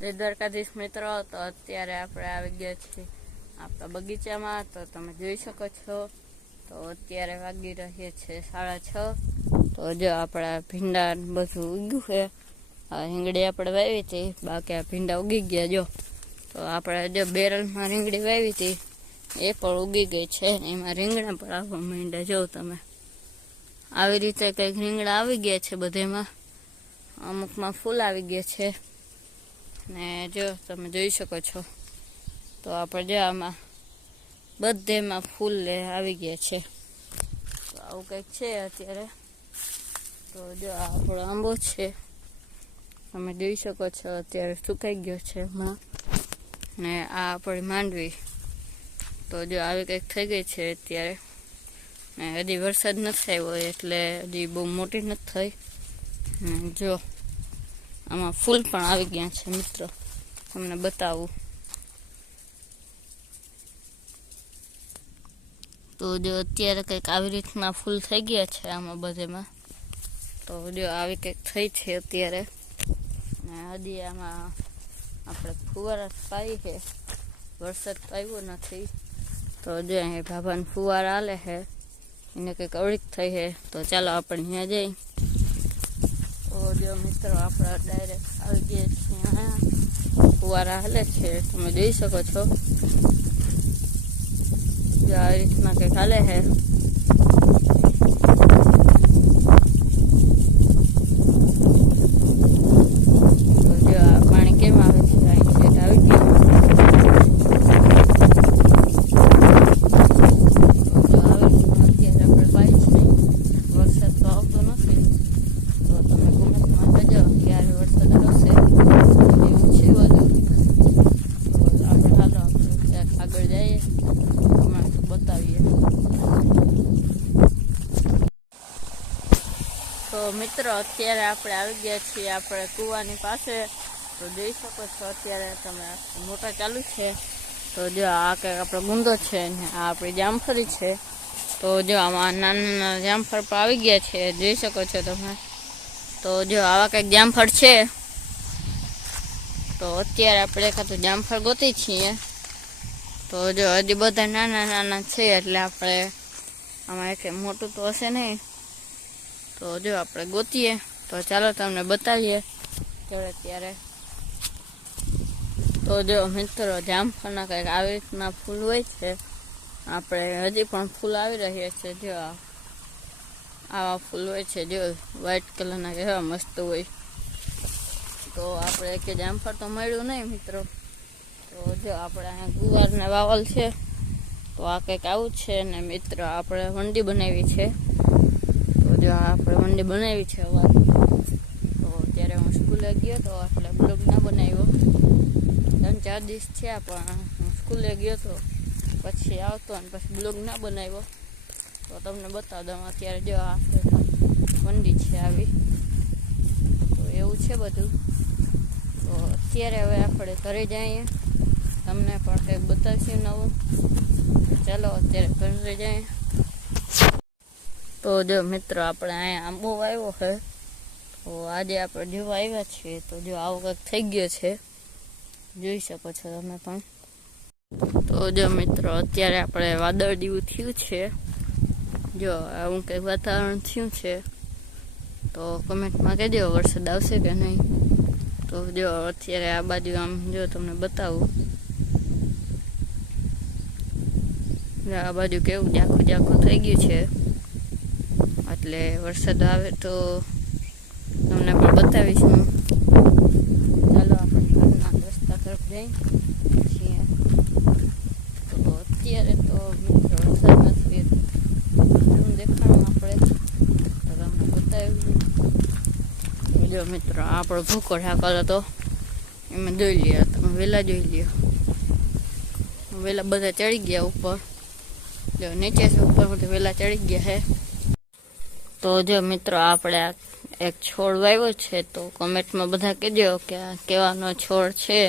જય દ્વારકાધીશ મિત્રો, તો અત્યારે આપણે આવી ગયા છીએ આપણા બગીચામાં. તો તમે જોઈ શકો છો, તો અત્યારે વાગી રહ્યા છે 6:30. તો જો આપણા ભીંડા બધું ઉગ્યું છે. આ રીંગણી આપણે વાવી હતી, બાકી આ ભીંડા ઉગી ગયા. જો તો આપણે જો બેરલમાં રીંગણી વાવી હતી એ પણ ઉગી ગઈ છે. એમાં રીંગણા પણ આવવા માંડ્યા. જો તમે આવી રીતે કંઈક રીંગણા આવી ગયા છે બધેમાં. અમુકમાં ફૂલ આવી ગયા છે ને જો તમે જોઈ શકો છો. તો આપણે જો આમાં બધેમાં ફૂલ આવી ગયા છે. તો આવું કંઈક છે અત્યારે. તો જો આ આપણો આંબો છે, તમે જોઈ શકો છો અત્યારે સુકાઈ ગયો છે હમણાં. ને આ આપણી માંડવી, તો જો આવી કંઈક થઈ ગઈ છે અત્યારે. ને હજી વરસાદ નથી આવ્યો એટલે હજી બહુ મોટી નથી થઈ. જો આમાં ફૂલ પણ આવી ગયા છે મિત્રો, તમને બતાવું. તો જો અત્યારે કંઈક આવી રીતના ફૂલ થઈ ગયા છે આમાં બધેમાં. તો જો આવી કંઈક થઈ છે અત્યારે. ને હજી આમાં આપણે ફુવારા પાઈ છે, વરસાદ તો આવ્યો નથી. તો જો અહીં ભાભાને ફુવારા હાલે છે, એને કંઈક અવળીક થઈ છે. તો ચાલો આપણે ત્યાં જઈ. તો જો મિત્રો આપણે ડાયરેક્ટ આવી ગયા છીએ, ફુવારા હાલે છે, તમે જોઈ શકો છો. જો આવી રીતના કંઈક હાલે છે. તો જો આ પાણી કેમ આવે છે, અહીં સેટ આવી ગયું. તો આવી રીતના અત્યારે આપણે પાઈ છે. વરસાદ તો આવતો નથી, તો તમે કોમેન્ટમાં કહેજો ક્યારે વરસાદ આવશે. એવું છે બધું. તો આપણે હાલો આપણે આગળ જઈએ, હમણાં બતાવીએ. તો મિત્રો અત્યારે આપણે આવી ગયા છીએ આપણે કૂવાની પાસે. તો જોઈ શકો છો અત્યારે તમે મોટર ચાલુ છે. તો જો આ કંઈક આપણો ગુંદો છે ને આ આપણી જામફળી છે. તો જો આમાં નાના નાના જામફળ પણ આવી ગયા છે, જોઈ શકો છો તમે. તો જો આવા કંઈક જામફળ છે. તો અત્યારે આપણે કાં જામફળ ગોતી છીએ. તો જો હજી બધા નાના નાના છે એટલે આપણે આમાં એક મોટું તો હશે નહીં. તો જો આપણે ગોતીએ. તો ચાલો તમને બતાવીએ ત્યારે. તો જો મિત્રો જામફળના કંઈક આવી રીતના ફૂલ હોય છે. આપણે હજી પણ ફૂલ આવી રહ્યા છે. જો આવા ફૂલ હોય છે, જો વ્હાઈટ કલરના કેવા મસ્ત હોય. તો આપણે કે જામફળ તો મળ્યું નહીં મિત્રો. તો જો આપણે અહીંયા ગુવારને વાવલ છે. તો આ કંઈક આવું છે ને મિત્રો આપણે વંડી બનાવી છે. તો જો આપણે વંડી બનાવી છે અવાર. તો ત્યારે હું સ્કૂલે ગયો તો એટલે બ્લોગ ના બનાવ્યો. 3-4 દિવસ થયા પણ હું સ્કૂલે ગયો તો પછી આવતો અને પછી બ્લોગ ના બનાવ્યો. તો તમને બતાવી દઉં અત્યારે જો આ વંડી છે આવી. તો એવું છે બધું. તો અત્યારે હવે આપણે ઘરે જઈએ, તમને પણ કંઈક બતાવીશું નવું. ચાલો અત્યારે ઘરે જઈએ. તો જો મિત્રો આપણે અહીંયા આંબો આવ્યો છે. તો આજે આપણે જોવા આવ્યા છીએ. તો જો આવું કંઈક થઈ ગયો છે, જોઈ શકો છો તમે પણ. તો જો મિત્રો અત્યારે આપણે વાદળ જેવું થયું છે. જો આવું કંઈક વાતાવરણ થયું છે. તો કમેન્ટમાં કહેજો વરસાદ આવશે કે નહીં. તો જો અત્યારે આ બાજુ આમ જો તમને બતાવું, આ બાજુ કેવું ઝાખું ઝાખું થઈ ગયું છે. એટલે વરસાદ આવે તો તમને પણ બતાવીશું. ચાલો આપણે ઘરના રસ્તા તરફ જઈએ છીએ. તો અત્યારે તો મિત્રો વરસાદ નથી, દેખાણું આપણે તો તમને બતાવ્યું. જો મિત્રો આપણો ભૂકો ઢાકલ હતો, એમાં જોઈ લ્યો તમે, વહેલા જોઈ લ્યો. વહેલા બધા ચડી ગયા ઉપર. જો નીચે છે, ઉપર વહેલા ચડી ગયા છે. તો જો મિત્રો આપણે એક છોડ વાવ્યો છે. તો કમેન્ટમાં બધા કહેજો કે આ કેવાનો છોડ છે.